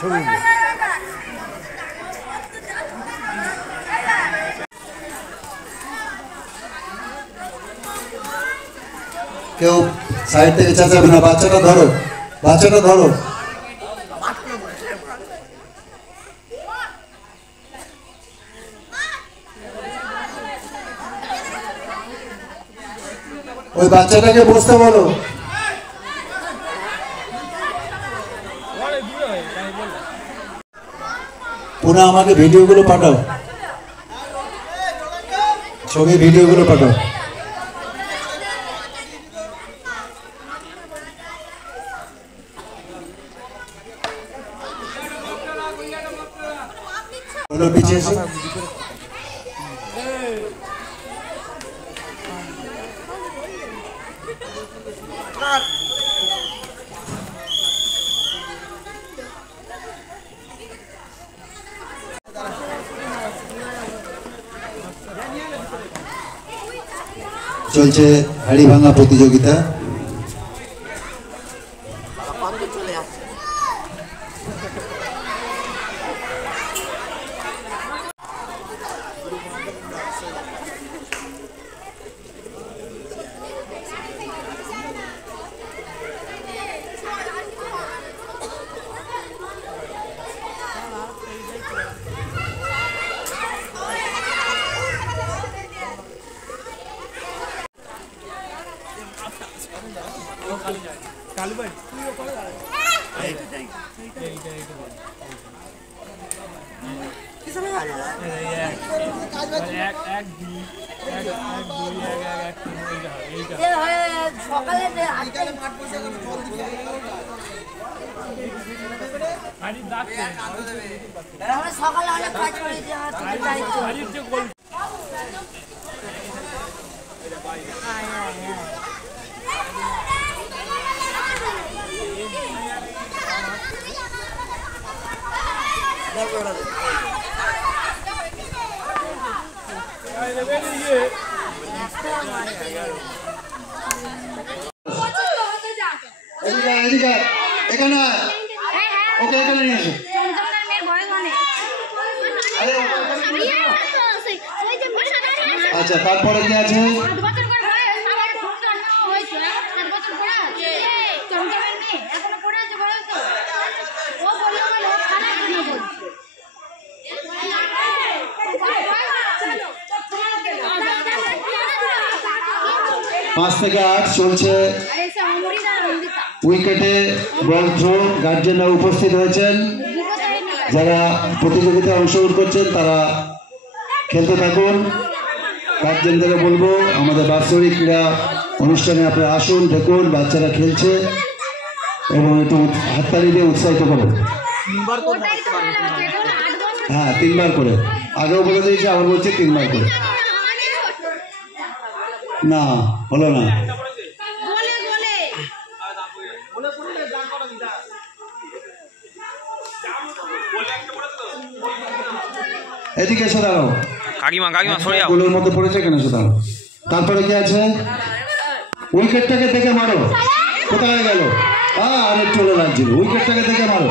ছবি কেউ সাইড থেকে চেঁচাবে না, বাচ্চাটা ধরো, বাচ্চাটা ধরো। ওই বাচ্চাটাকে বসতে বলো। পুনः আমাকে ভিডিওগুলো পাঠাও, ছবি ভিডিওগুলো পাঠাও। पीछे से চলছে হাড়ি ভাঙা প্রতিযোগিতা। আচ্ছা, তারপরে কি আছে? पाँच থেকে 8 চলছে উইকেটে বল থ্রো। গার্জেনরা উপস্থিত হয়েছেন, যারা প্রতিযোগিতায় অংশগ্রহণ করছেন তারা খেলতে থাকুন। গার্জেনদেরকে বলবো আমাদের বাৎসরিক ক্রীড়া অনুষ্ঠানে আপনারা আসুন, দেখুন বাচ্চারা খেলছে এবং একটু হাততালি দিয়ে উৎসাহিত করুন। হ্যাঁ, 3 বার করে, আগেও বলে দিয়েছি, আবার বলছে 3 বার করে। না হলো না, এদিকে এসে দাঁড়াও। কাকিমা সরে যাও, গোলের মধ্যে পড়েছে কেন? এসে দাঁড়াও। তারপরে কি আছে? উইকেটটাকে দেখে মারো। কোথায় গেল? আরে চলে লাগছিল। উইকেটটাকে দেখে মারো,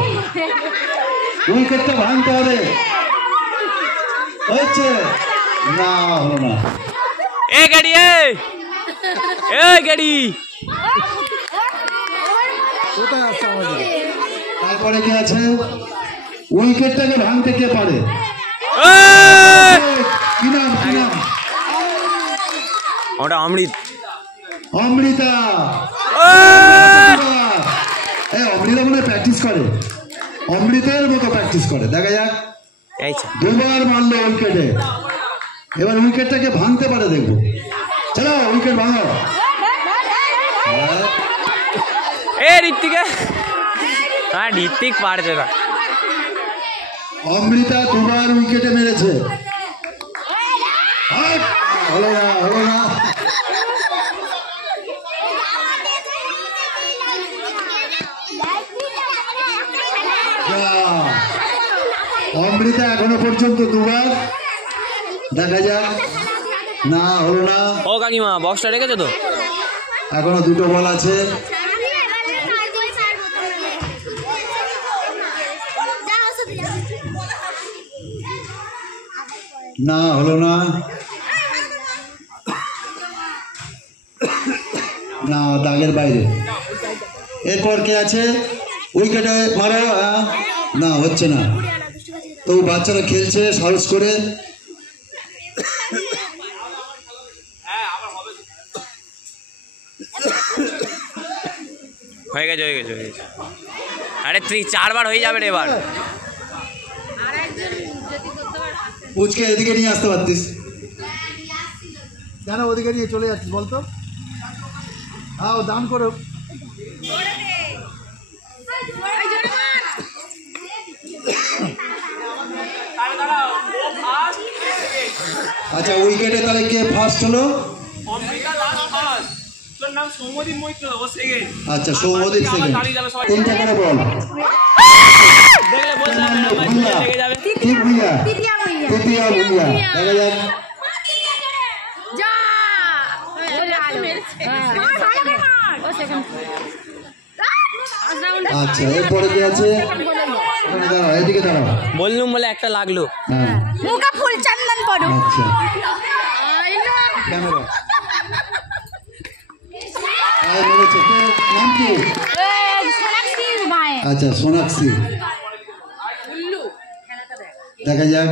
উইকেটটা ভাঙতে হবে। হচ্ছে না, হলো না। এ গাড়ি, এ গাড়ি কোথায় আসছে আমাদের? তারপরে কি আছে? উইকেটটাকে ভাঙতে কে পারে? কি নাম? কি নাম? ওটা অমৃতা। অমৃতা মনে প্র্যাকটিস করে, অমৃতের মতো প্র্যাকটিস করে। দেখা যাক, 2 বার মারলো উইকেটে, এবার উইকেটটাকে ভাঙতে পারে দেখবো। চলো উইকেট ভাঙো। ঋত্বিক পারছে না। অমৃতা 2 বার উইকেটে মেরেছে। হলো না, হলো না। অমৃতা এখনো পর্যন্ত 2 বার। দেখা যাক না হলো না। ও কাকিমা বক্সটা রেখেছো তো? এখনো দুটো বল আছে। না হলো না। না দাগের বাইরে। এরপর কে আছে? উইকেটে মারো। না হচ্ছে না। তো বাচ্চারা খেলছে সাহস করে। হয়ে গেছে হয়ে গেছে হয়ে গেছে। আরে তুই 4 বার হয়ে যাবে রে এবার। পুচকে এদিকে নিয়ে আসতে পারতিস। কেন ওদিকে নিয়ে চলে যাচ্ছিস বলতো? হ্যাঁ ও দান করো। আচ্ছা উইকেটে তাহলে কে ফার্স্ট হলো? আচ্ছা সৌম্যদীপ সেকেন্ড। 3টা করে বল। ঠিক ভুইয়া, তৃতীয় ভুইয়া। দেখা যাক। আচ্ছা এরপরে কি আছে? দাঁড়াও এদিকে দাঁড়াও। বললুম বলে একটা লাগলো। হ্যাঁ মুখে ফুল চন্দন করো। আচ্ছা ক্যামেরা। নাম কি? সোনাক্ষী ভাই। আচ্ছা সোনাক্ষী। দেখা যাক।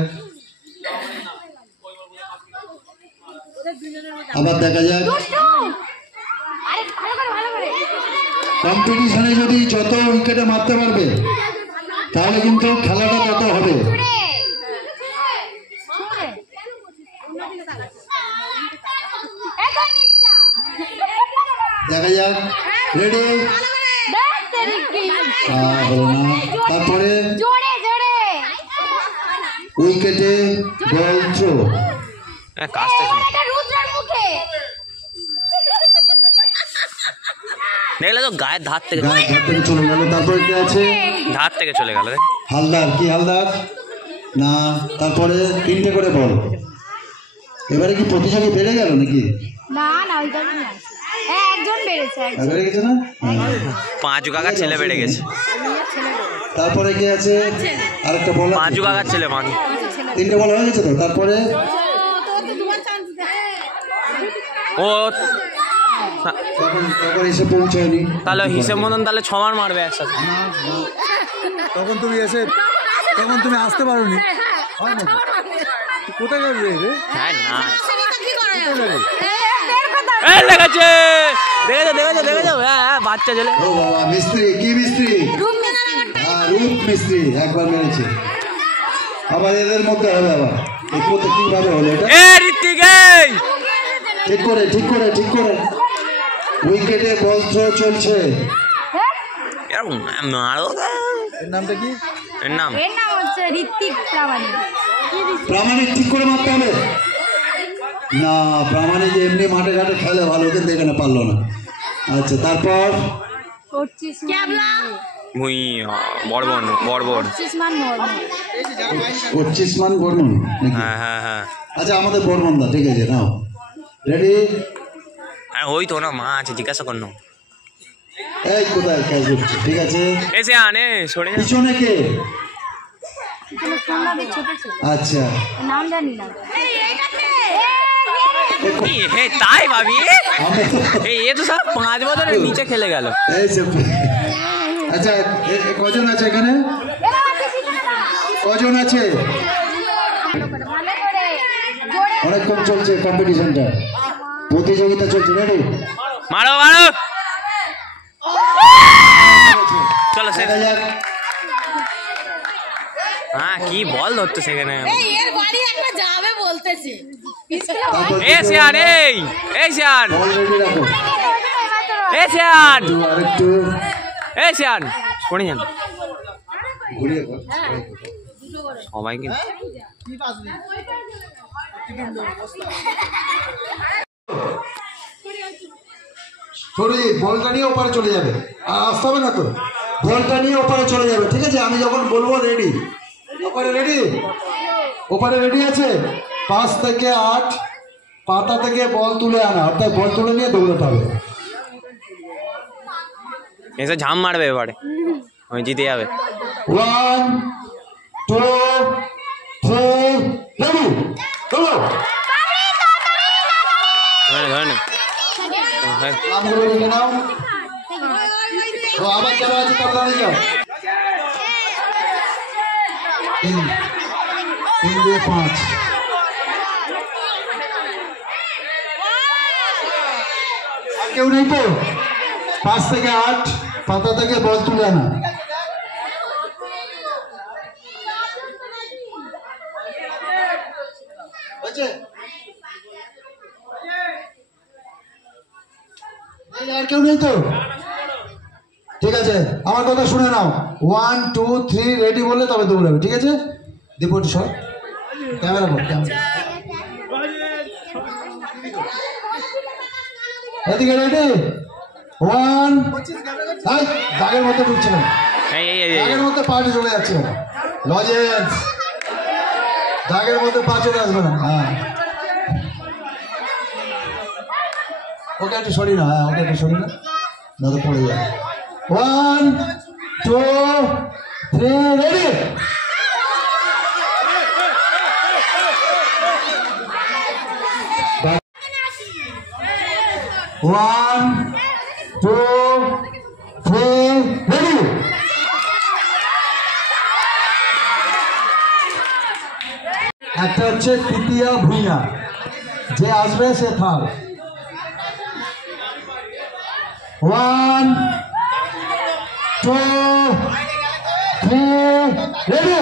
আবার দেখা যাক। আরে ভালো করে ভালো করে। কম্পিটিশনে যদি যত উইকেটে মারতে পারবে তাহলে কিন্তু খেলাটা তত হবে। দেখা যাক। রেডি? হলো না। তারপরে উইকেটে বল থ্রো। কাজটা দেখলে তো গায়ের ধার থেকে চলে গেল। তারপরে কি আছে? ধার থেকে চলে গেল রে। হালদার। কি হালদার? না। তারপরে 3টে করে বল। এবারে কি প্রতিযোগী বেড়ে গেল নাকি? না না ওইটা না। একজন বেড়েছে। বেড়ে গেছে না? পাঁচু কাকার ছেলে বেড়ে গেছে। তারপরে কি আছে? আরেকটা বল। পাঁচু কাকার ছেলে পাঁচু। 3টে বল হয়ে গেছে তো? তারপরে ও তখন এসে পৌঁছায়নি। তাহলে হিসেব মতন তাহলে 6 বার মারবে একসাথে। তখন তুমি আসতে পারোনি। হয় না? কোথায় যাবে রে? হ্যাঁ না এই লেগেছে। দেখেছো হ্যাঁ বাচ্চা ছেলে। ও বাবা মিস্ত্রি। কি মিস্ত্রি? রূপ মিস্ত্রি। একবার মেরেছে। আবার এদের মধ্যে হবে আবার। এই কোথায় কিভাবে হলো এটা? এ ঋত্বিক এই ঠিক করে। উইকেটে বল থ্রো চলছে। মারো। এর নামটা কি? এর নাম হচ্ছে ঋত্বিক প্রামাণিক। প্রামাণিক। ঠিক করে মারতে হবে। না প্রামাণিক এমনি মাঠে ঘাটে খেলে ভালো, কিন্তু এখানে পারলো না। আচ্ছা তারপর বর্বন 25 মান বর্মন নাকি? হ্যাঁ। আচ্ছা আমাদের বর্মনদা। ঠিক আছে নাও। রেডি? ওই তো না মা আছে জিজ্ঞাসা করনো। এই কোথায় ক্যাচ হচ্ছে? ঠিক আছে এসে আনে সরে যা। পিছনে কে? আচ্ছা নাম জানি না। হে তাই ভাবি এ তো সব 5 বছরের নিচে খেলে গেল। এই যে আচ্ছা কজন আছে এখানে? কজন আছে? অনেকক্ষণ চলছে কম্পিটিশনটা, প্রতিযোগিতা চলছে। রেডি? মারো চলো দেখা যাক। হ্যাঁ কি বল ধরতো সেখানে। এর বাড়ি একটা যাবে বলতেছে। এ শিয়ান এই শিয়ান বল রেডি রাখো। এ শিয়ান আরেকটু এ শিয়ান পড়ে যান ঘুরিয়ে কর। সবাই কিন্তু সরি বলটা নিয়ে ওপারে চলে যাবে, আর আসতে হবে না তো। বলটা নিয়ে ওপারে চলে যাবে, ঠিক আছে? আমি যখন বলবো রেডি। ওপারে রেডি? ওপারে রেডি আছে? 5 থেকে 8 পাতা থেকে বল তুলে আনা, অর্থাৎ বল তুলে নিয়ে দৌড়াতে হবে। এসে ঝাম মারবে এবারে, ওই জিতে যাবে। 1 2 3 রেডি চলো। ধরে নে নামগুলো লিখে নাও। তো আবার যারা আছে তারা দাঁড়িয়ে যাও। 3 2 5 আর কেউ নেই তো? 5 থেকে 8 পাতা থেকে বল তুলে আনা। আর কেউ নেই তো? ঠিক আছে, আমার কথা শুনে নাও। 1 2 3 রেডি বললে তবে দৌড়াবে, ঠিক আছে? দীপট সর, ক্যামেরা বল, ক্যামেরা এদিকে রেডি। 1 দাগের মধ্যে ঢুকছে না, দাগের মধ্যে পাটি চলে যাচ্ছে। লজেন্স দাগের মধ্যে পা চলে আসবে না। হ্যাঁ ওকে একটু সরি না, হ্যাঁ ওকে একটু সরি না, না তো পড়ে যাবে। 1 2 3 রেডি। One, 2 3 ready. একটা হচ্ছে তৃতীয়া ভূঁইয়া, যে আসবে সে থাক। 1 2 3 রেডি।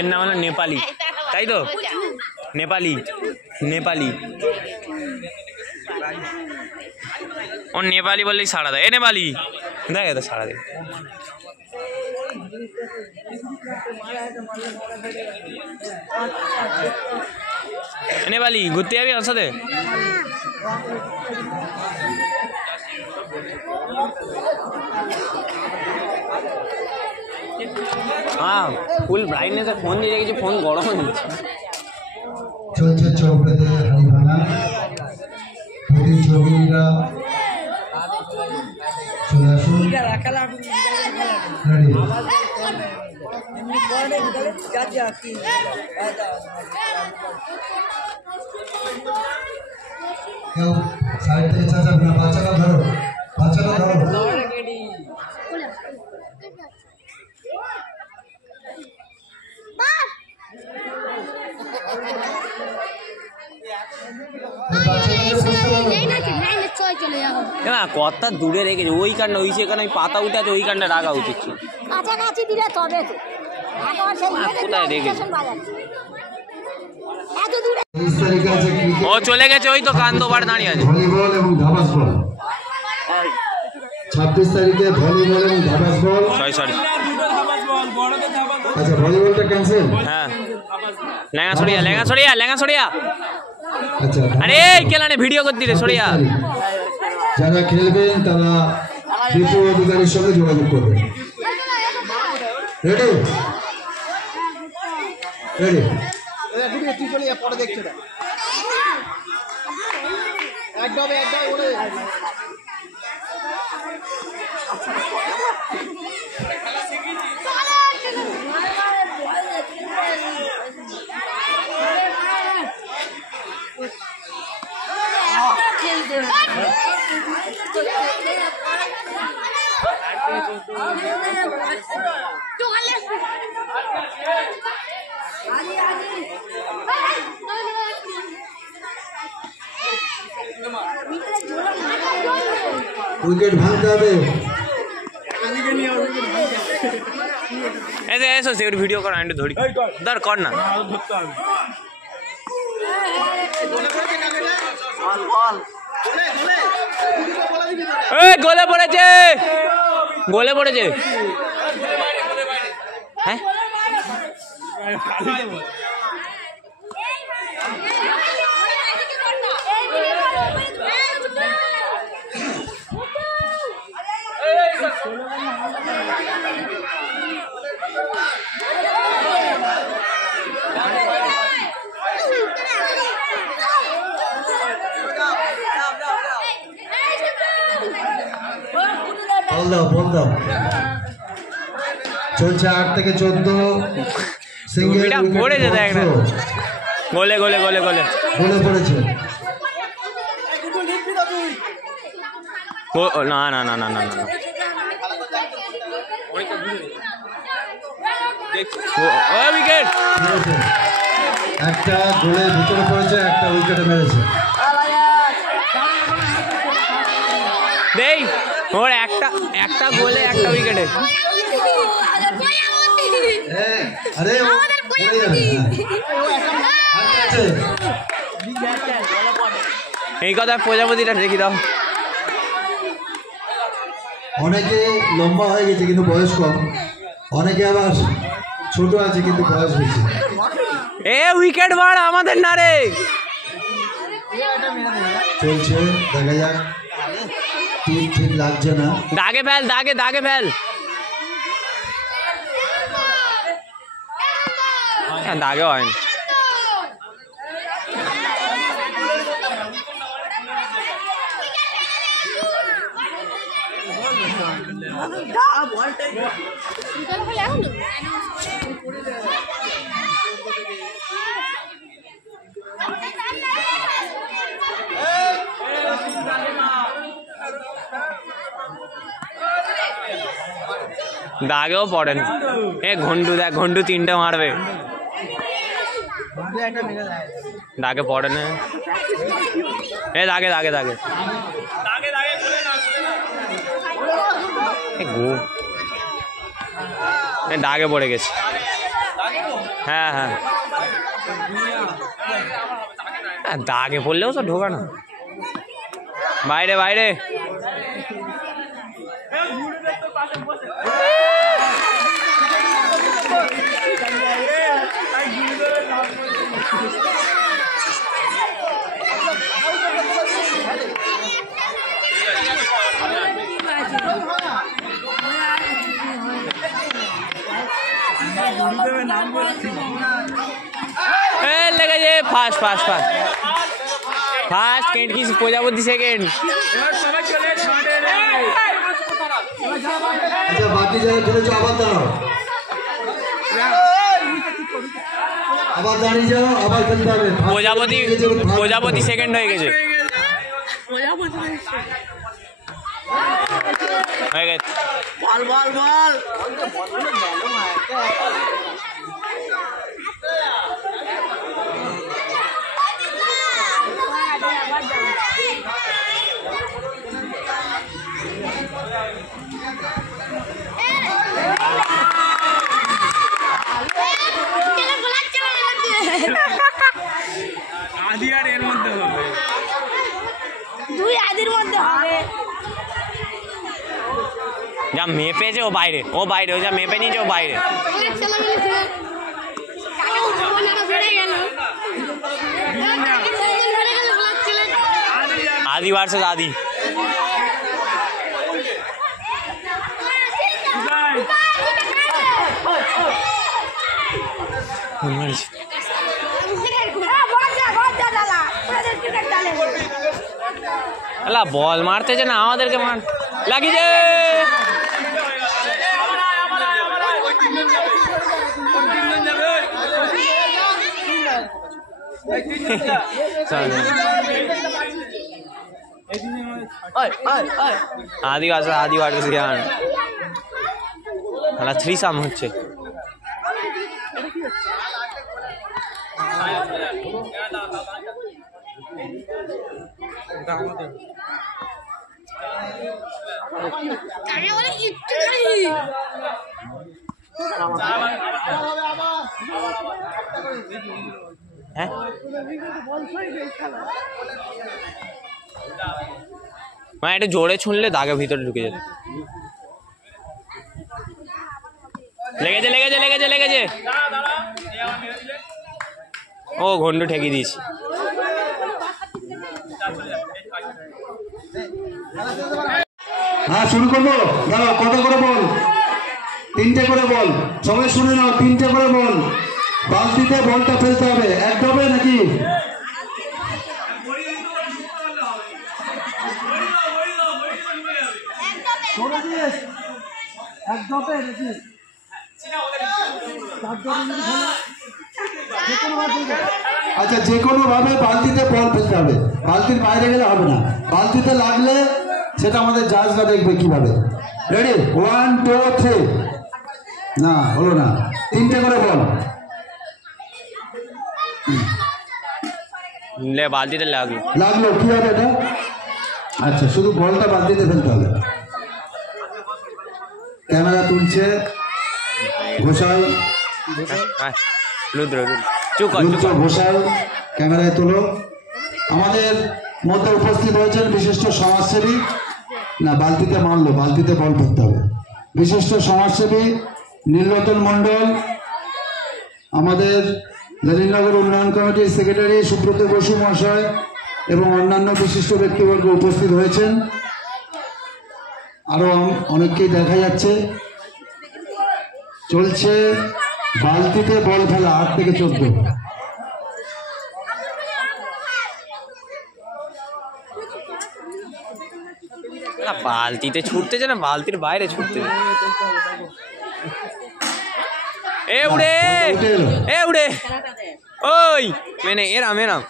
এর নাম হলো নেপালি, তাই তো? নেপালি নেপালি, ও নেপালি বললেই সাড়া দেয়। এ নেপালি দেখ, তো সাড়া দেয়। নেপালি ঘুরতে যাবি ওর সাথে? হ্যাঁ ফুল ব্রাইটনেসে ফোন দিয়ে রেখেছি, ফোন গরম হয়ে যাচ্ছে। চলছে চৌপড়াতে হারিভাঙা, প্রতিযোগীরা চলে আসুন। রেডি। কেউ সাইড থেকে চাচাবে না, বাচ্চাটা ধরো, বাচ্চাটা ধরো। না কত দূরে রেখেছে, ওই কান্না ওই সেখানে পাতা উঠে আছে, ওই কান্না রাখা উচিত ছিল। কাছাকাছি দিলে তবে তো কোথায় রেখেছে? এত দূরে ও চলে গেছে, ওই তো কান্দোবার দাঁড়িয়ে আছে। ভলিবল এবং ধাবাস বল। 26 তারিখে ভলিবল এবং ধাবাস বল। সরি আচ্ছা ভলিবলটা ক্যান্সেল। হ্যাঁ লেঙ্গা ছড়িয়া লেঙ্গা ছড়িয়া লেঙ্গা ছড়িয়া। আচ্ছা আরে কেলানে ভিডিও করতে রে ছড়িয়া। যারা খেলবেন তারা বিপু অধিকারীর সঙ্গে যোগাযোগ করবেন। Ready ready. তুই চলে যা, পরে দেখছে না একদম ওরে। উইকেট ভাঙতে হবে। এসো সে ভিডিও কর, আমি ধরি ধর কর না। গোলে পড়েছে, গোলে পড়েছে। হ্যাঁ বল দাও চলছে 8 থেকে 14 সিঙ্গেল এটা পড়েছে দেখ না গোলে গোলে গোলে গোলে গোলে পড়েছে না না না না না না উইকেট একটা গোলের ভিতরে পড়েছে একটা উইকেটে মেরেছে দেই ওর একটা গোলে একটা উইকেটে আরে এই কথা প্রজাপতিটা রেখে দাও অনেকে লম্বা হয়ে গেছে কিন্তু বয়স কম অনেকে আবার ছোট আছে কিন্তু বয়স বেশি এ উইকেট মার আমাদের না রে চলছে দেখা যাক ঠিক লাগছে না দাগে ফেল দাগে ফেল দাগে হয়নি দাগেও পড়েন এ ঘন্টু দেখ ঘন্টু 3টে মারবে দাগে পড়ে না এ দাগে দাগে দাগে দাগে পড়ে গেছে হ্যাঁ হ্যাঁ দাগে পড়লেও তো ঢোকা না বাইরে বাইরে লেগেছে first first first first Ketki প্রজাপতি সেকেন্ড আচ্ছা বাকি যারা খেলেছো আবার দাঁড়াও আবার দাঁড়িয়ে যাও আবার খেলতে হবে প্রজাপতি সেকেন্ড হয়ে গেছে হয়ে গেছে বল বল বল আদি আর এর মধ্যে হবে দুই আদির মধ্যে হবে যা মেপেছে ও বাইরে ও যা মেপে নিয়েছে ও বাইরে আদি ভার্সেস আদি বল মারতেছে না আমাদেরকে মার লাগিয়েছে আদিবাসী থ্রিসাম হচ্ছে হ্যাঁ মানে একটু জোরে ছুঁড়লে দাগে ভিতরে ঢুকে যেত লেগেছে লেগেছে লেগেছে লেগেছে ও ঘন্টু ঠেকিয়ে দিয়েছি শুরু করবো, দাঁড়াও, কত করে বল? 3টে করে বল, সবাই শুনে নাও, 3টে করে বল। বালতিতে বলটা ফেলতে হবে, এক ডবে নাকি? আচ্ছা, যে কোনো ভাবে বালতিতে বল ফেলতে হবে, বালতির বাইরে গেলে হবে না। বালতিতে লাগলে সেটা আমাদের জাজরা দেখবে কিভাবে। রেডি? 1 2 3। না হলো না, 3টে করে বল। বালতিতে লাগলো, লাগলো কি হবে এটা? আচ্ছা, শুধু বলটা বালতিতে ফেলতে হবে। ক্যামেরা তুলছে ঘোষাল, ঘোষাল ক্যামেরায় তোলো। আমাদের মধ্যে উপস্থিত হয়েছেন বিশিষ্ট সমাজসেবী, না বালতিতে মারলো, বালতিতে বল ফেলতে হবে। বিশিষ্ট সমাজসেবী নীলরতন মণ্ডল, আমাদের লেনিননগর উন্নয়ন কমিটির সেক্রেটারি সুব্রত বসু মহাশয় এবং অন্যান্য বিশিষ্ট ব্যক্তিবর্গ উপস্থিত হয়েছেন। আরো অনেককেই দেখা যাচ্ছে। চলছে বালতিতে বল ফেলা, 8 থেকে 14। বালতিতে ছুটতেছে না, বালতির বাইরে ছুটতে। এ উড়ে, এ উড়ে, ওই মানে এরাম এরাম,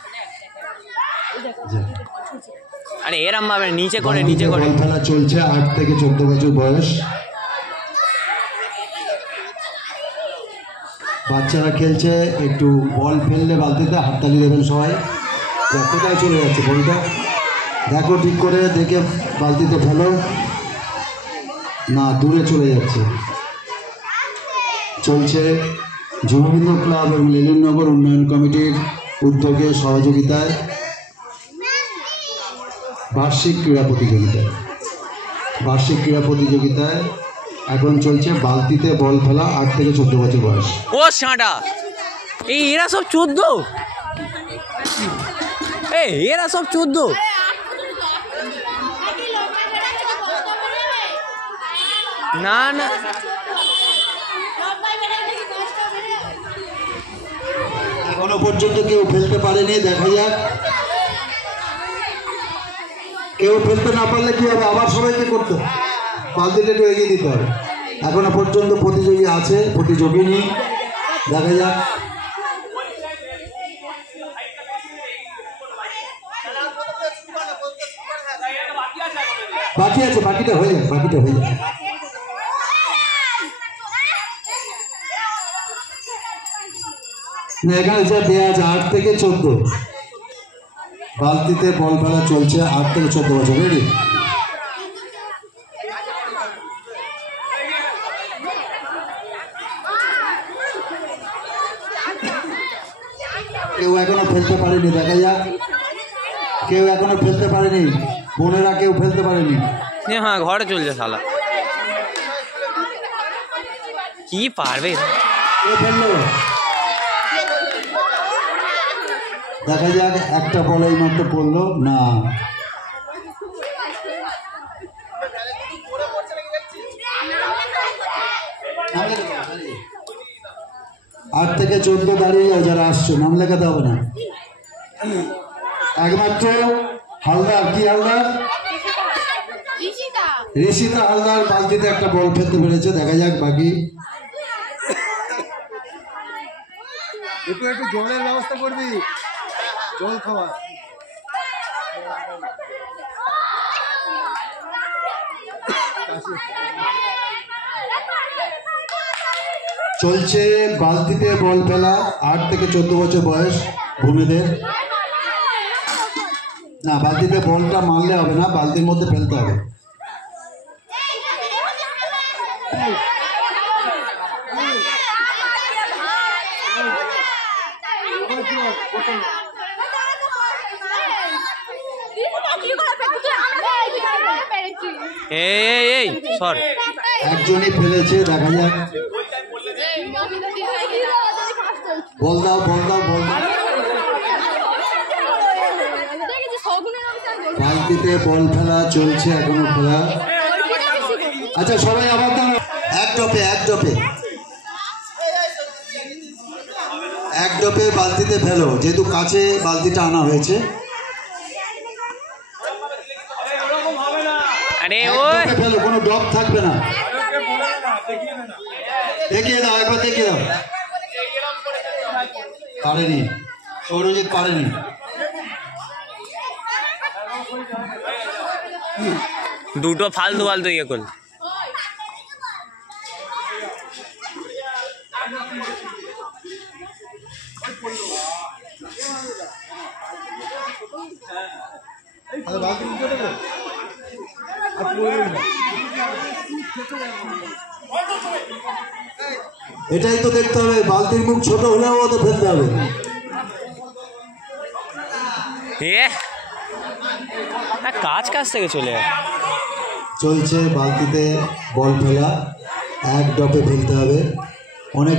আরে এরাম ভাবে নিচে করে, নিচে করে বল ফেলা চলছে। 8 থেকে 14 বছর বয়স বাচ্চারা খেলছে। একটু বল ফেললে বালতিতে হাততালি দেবেন সবাই। কোথায় চলে যাচ্ছে বলটা? দেখো ঠিক করে, দেখে বালতিতে ফেলো। না, দূরে চলে যাচ্ছে। চলছে যুববৃন্দ ক্লাব এবং লেনিননগর উন্নয়ন কমিটির উদ্যোগে সহযোগিতায় বার্ষিক ক্রীড়া প্রতিযোগিতায় এখন চলছে বালতিতে বল ফেলা, 8 থেকে 14 বছর বয়স। ও সাঁটা, এই এরা সব 14, এরা সব 14। না না, এখনো পর্যন্ত কেউ ফেলতে পারেনি, দেখা যাক। কেউ ফেলতে না পারলে কি হবে? আবার সবাইকে করতে হবে, বালতিটা একটু এগিয়ে দিতে হবে। এখনো পর্যন্ত প্রতিযোগী আছে, প্রতিযোগিনী, দেখা যাক। বাকি আছে, বাকিটা হয়ে যাক, বাকিটা হয়ে যাক। এখানে যা দেওয়া আছে 8 থেকে 14, বালতিতে বল ফেলা চলছে 8 থেকে 14 বছর। রেডি? কেউ এখনো ফেলতে পারেনি, দেখা যাক। কেউ এখনো ফেলতে পারেনি, বোনেরা কেউ ফেলতে পারেনি। হ্যাঁ, ঘরে চলছে শালা, কি পারবে? কে ফেললো? দেখা যাক, একটা বল এই মাত্র পড়লো না। আট থেকে 14 দাঁড়িয়ে যাও, যারা আসছো নাম লেখাতে হবে না। একমাত্র হালদার, কি হালদার? ঋষিতা হালদার বালতিতে একটা বল ফেলতে পেরেছে, দেখা যাক বাকি। একটু জলের ব্যবস্থা করবি, জল খাওয়া। চলছে বালতিতে বল ফেলা, 8 থেকে 14 বছর বয়স বোনেদের। না, বালতিতে বলটা মারলে হবে না, বালতির মধ্যে ফেলতে হবে। এই সর, একজনই ফেলেছে, দেখা যাক। বল দাও, বল দাও, বল দাও। বালতিতে বল ফেলা চলছে, এখনো খেলা। আচ্ছা সবাই আবার দাঁড়াও। এক ডপে বালতিতে ফেলো, যেহেতু কাছে বালতিটা আনা হয়েছে। আরে এক ওই ডপে ফেলো, কোনো ডপ থাকবে না। দেখিয়ে দাও, একবার দেখিয়ে দাও। পারেনি, সৌরজিৎ পারেনি। দুটো ফালতু ফালতু ইয়ে করল। এটাই তো দেখতে হবে, বালতির মুখ ছোট হলেও তো ফেলতে হবে। কাজ থেকে চলে যায়। চলছে বালতিতে বল ফেলা, এক ডপে ফেলতে হবে। অনেক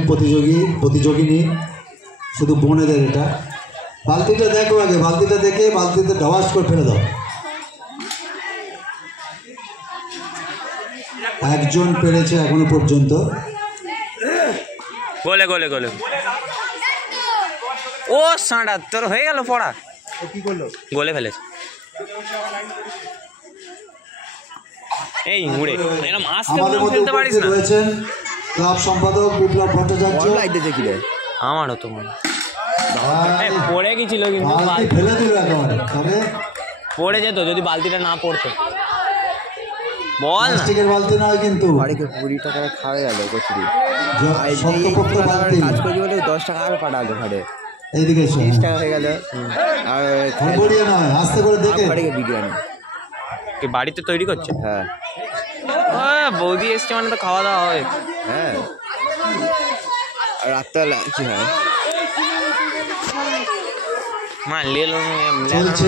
প্রতিযোগিনী, শুধু বোনেদের এটা। বালতিটা দেখো আগে, বালতিটা দেখে বালতিতে ঢাবাস করে ফেলে দাও। একজন পেরেছে এখনো পর্যন্ত। গোলে ও সাঁড়া, তোর হয়ে গেল পড়া। কি করলো? গোলে ফেলেছে। এই মুড়ে এরকম আস্তে আমাদের মধ্যে ফেলতে পারিস উপস্থিত না। রয়েছেন ক্লাব সম্পাদক বিপ্লব ভট্টাচার্য। আমারও তো মনে পড়ে গেছিল, কিন্তু বালতি ফেলে দিল একেবারে, তবে পড়ে যেত যদি বালতিটা না পড়তো। বল না, প্লাস্টিকের বালতি নয় কিন্তু, বাড়িতে 20 টাকা খাওয়া গেল কচুরি। শক্তপোক্ত বালতি। কাজ করছি বলে 10 টাকা আর পাঠালো ঘরে, এইদিকে এসো। 30 টাকা হয়ে গেল। আর গড়িয়ে নয়, আস্তে করে দেখে। বাড়িতে বিরিয়ানি কি বাড়িতে তৈরি করছে? হ্যাঁ বৌদি এসছে মানে তো খাওয়া দাওয়া হয়। হ্যাঁ, আর রাত্রেবেলা কি হয় মা লে চলছে